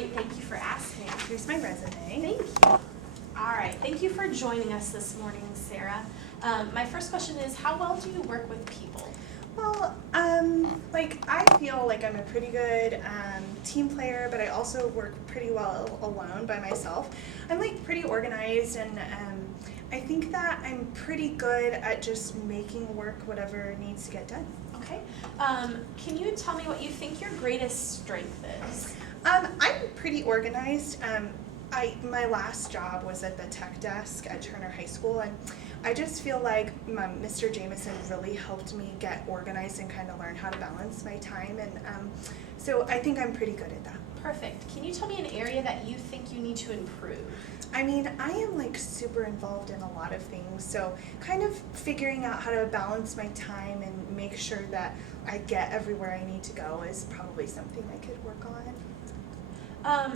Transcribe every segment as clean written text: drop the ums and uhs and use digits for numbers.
great. Thank you for asking. Here's my resume. Thank you. All right. Thank you for joining us this morning, Sarah. My first question is, how well do you work with people? Well, I feel like I'm a pretty good team player, but I also work pretty well alone by myself. I'm pretty organized, and I think that I'm pretty good at just making work whatever needs to get done. Okay. Can you tell me what you think your greatest strength is? I'm pretty organized. My last job was at the tech desk at Turner High School, and I just feel like Mr. Jameson really helped me get organized and kind of learn how to balance my time, and so I think I'm pretty good at that. Perfect. Can you tell me an area that you think you need to improve? I mean, I am super involved in a lot of things, so kind of figuring out how to balance my time and make sure that I get everywhere I need to go is probably something I could work on.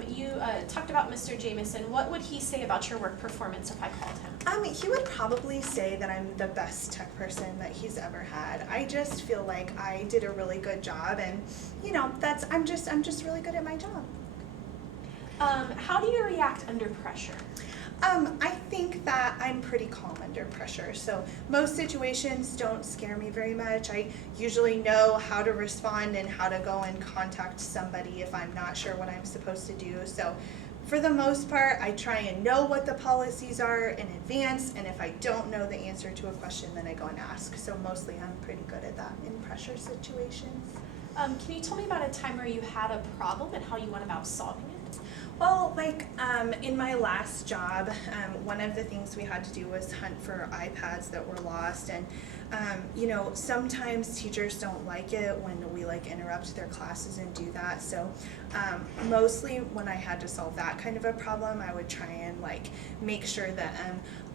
You talked about Mr. Jameson. What would he say about your work performance if I called him? He would probably say that I'm the best tech person that he's ever had. I just feel like I did a really good job, and I'm just really good at my job. How do you react under pressure? I think that I'm pretty calm under pressure, so most situations don't scare me very much. I usually know how to respond and how to go and contact somebody if I'm not sure what I'm supposed to do. So for the most part, I try and know what the policies are in advance, and if I don't know the answer to a question, then I go and ask. So mostly I'm pretty good at that in pressure situations. Can you tell me about a time where you had a problem and how you went about solving it? Well, in my last job, one of the things we had to do was hunt for iPads that were lost, and sometimes teachers don't like it when we interrupt their classes and do that. So mostly when I had to solve that kind of a problem, I would try and make sure that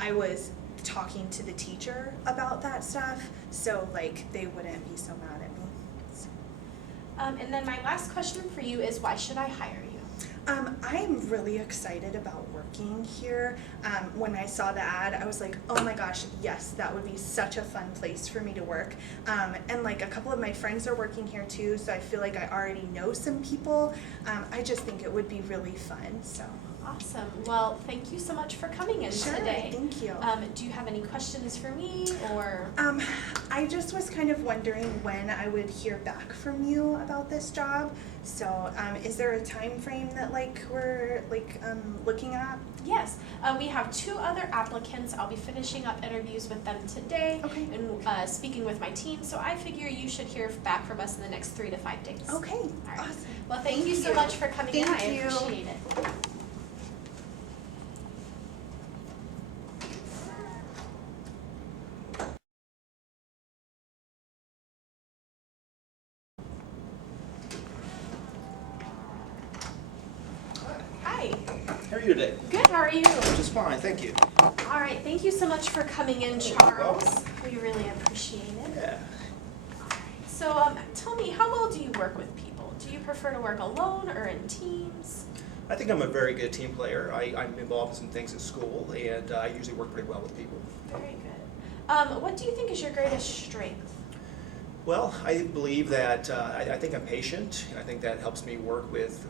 I was talking to the teacher about that stuff, so they wouldn't be so mad at me. So. And then my last question for you is, why should I hire you? I'm really excited about working here. When I saw the ad, I was like, oh my gosh, yes, that would be such a fun place for me to work. And a couple of my friends are working here too, so I feel like I already know some people. I just think it would be really fun. So. Awesome. Well, thank you so much for coming in today. Thank you. Do you have any questions for me, or? I just was kind of wondering when I would hear back from you about this job. So, is there a time frame that we're looking at? Yes. We have 2 other applicants. I'll be finishing up interviews with them today. Okay. And speaking with my team. So I figure you should hear back from us in the next 3 to 5 days. Okay. All right. Awesome. Well, thank you so much for coming in. I appreciate it. How are you today? Good, how are you? Just fine, thank you. All right, thank you so much for coming in, Charles. We really appreciate it. Yeah. All right, so tell me, how well do you work with people? Do you prefer to work alone or in teams? I think I'm a very good team player. I'm involved in some things at school, and I usually work pretty well with people. Very good. What do you think is your greatest strength? Well, I believe that I think I'm patient, and I think that helps me work with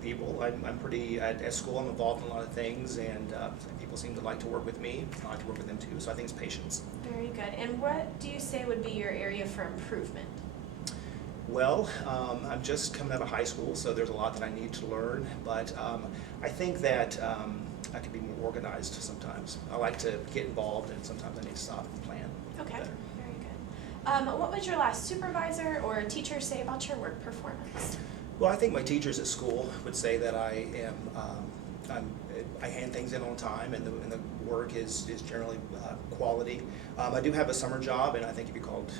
people. I'm pretty, at school I'm involved in a lot of things, and people seem to like to work with me. I like to work with them too, so I think it's patience. Very good. And what do you say would be your area for improvement? Well, I'm just coming out of high school, so there's a lot that I need to learn, but I think that I can be more organized sometimes. I like to get involved, and sometimes I need to stop and plan. Okay, better. very good. What would your last supervisor or teacher say about your work performance? Well, I think my teachers at school would say that I hand things in on time, and the work is generally quality. I do have a summer job, and I think if you called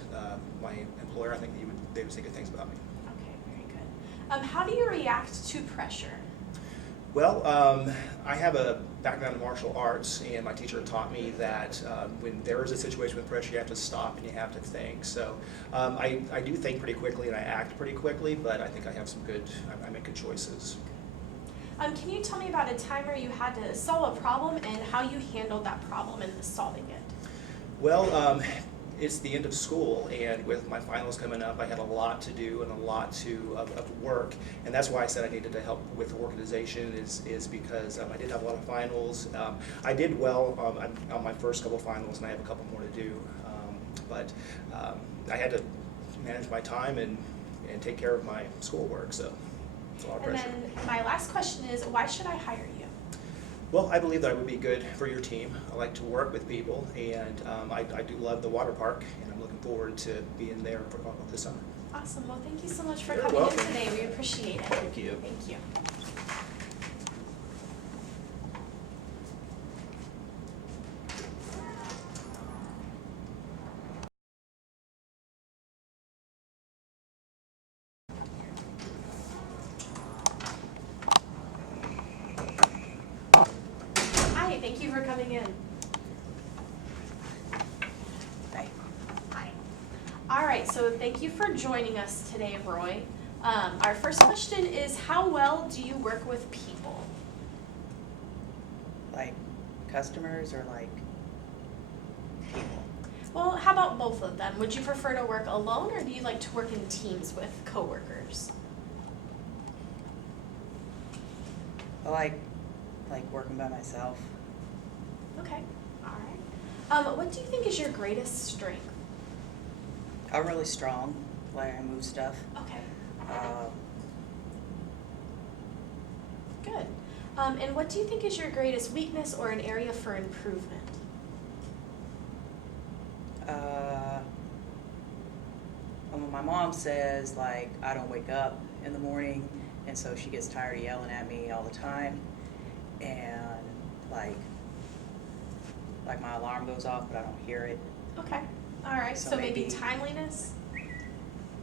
my employer, I think they would say good things about me. Okay, very good. How do you react to pressure? Well, I have a background in martial arts, and my teacher taught me that when there is a situation with pressure, you have to stop and you have to think. So I do think pretty quickly and I act pretty quickly, but I think I have I make good choices. Can you tell me about a time where you had to solve a problem and how you handled that problem and solving it? Well, it's the end of school, and with my finals coming up, I had a lot to do and a lot of work, and that's why I said I needed to help with organization. Is because I did have a lot of finals. I did well on my first couple finals, and I have a couple more to do. But I had to manage my time and take care of my schoolwork, so it's a lot of And pressure. then my last question is, why should I hire you? Well, I believe that I would be good for your team. I like to work with people, and I do love the water park, and I'm looking forward to being there for this summer. Awesome. Well, thank you so much for You're coming welcome. in today. We appreciate it. Thank you. Thank you. Hi, thank you for coming in. Right. Hi. All right, so thank you for joining us today, Roy. Our first question is, how well do you work with people? Like customers or like people? Well, how about both of them? Would you prefer to work alone, or do you like to work in teams with coworkers? I like working by myself. Okay, all right. What do you think is your greatest strength? I'm really strong, like I move stuff. Okay, Uh, good. And what do you think is your greatest weakness or an area for improvement? my mom says like I don't wake up in the morning, and so she gets tired of yelling at me all the time, and like my alarm goes off but I don't hear it. Okay, all right, So so maybe maybe- timeliness?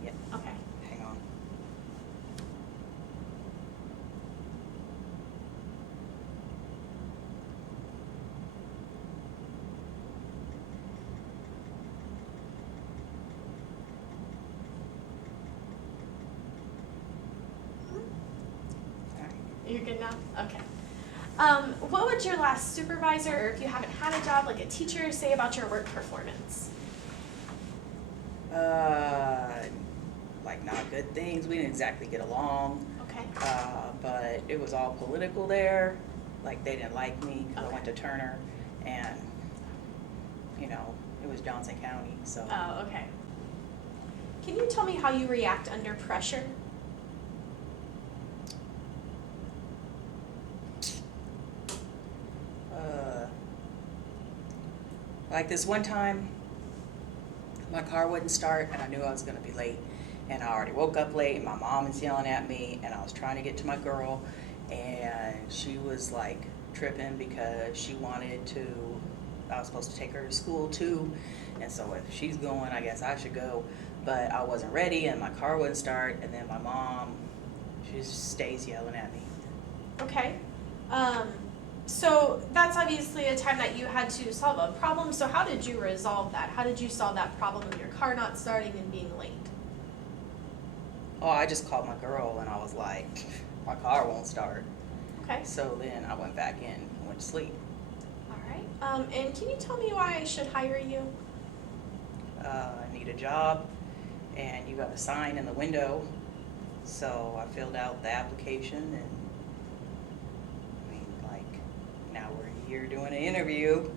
Yeah, Okay. hang on. Alright. You're good now? Okay. What would your last supervisor, or if you haven't had a job, like a teacher, say about your work performance? Like not good things. We didn't exactly get along, Okay. but it was all political there. Like they didn't like me because I went to Okay. Turner, and you know it was Johnson County, so. Oh, okay. Can you tell me how you react under pressure? Like this one time, my car wouldn't start and I knew I was gonna be late. And I already woke up late and my mom is yelling at me, and I was trying to get to my girl, and she was like tripping because she wanted to, I was supposed to take her to school too. And so if she's going, I guess I should go. But I wasn't ready and my car wouldn't start, and then my mom, she just stays yelling at me. Okay. So that's obviously a time that you had to solve a problem. So how did you resolve that? How did you solve that problem of your car not starting and being late? Oh, I just called my girl and I was like, my car won't start. Okay. So then I went back in and went to sleep. All right. And can you tell me why I should hire you? I need a job, and you got a sign in the window. So I filled out the application, and I mean, like, now we're here doing an interview.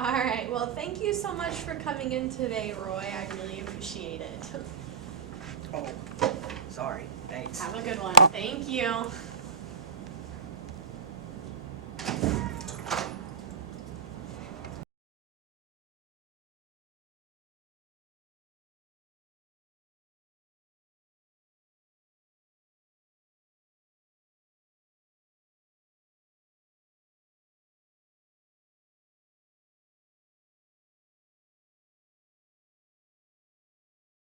All right. Well, thank you so much for coming in today, Roy. I really appreciate it. Oh, sorry, thanks. Have a good one. Thank you.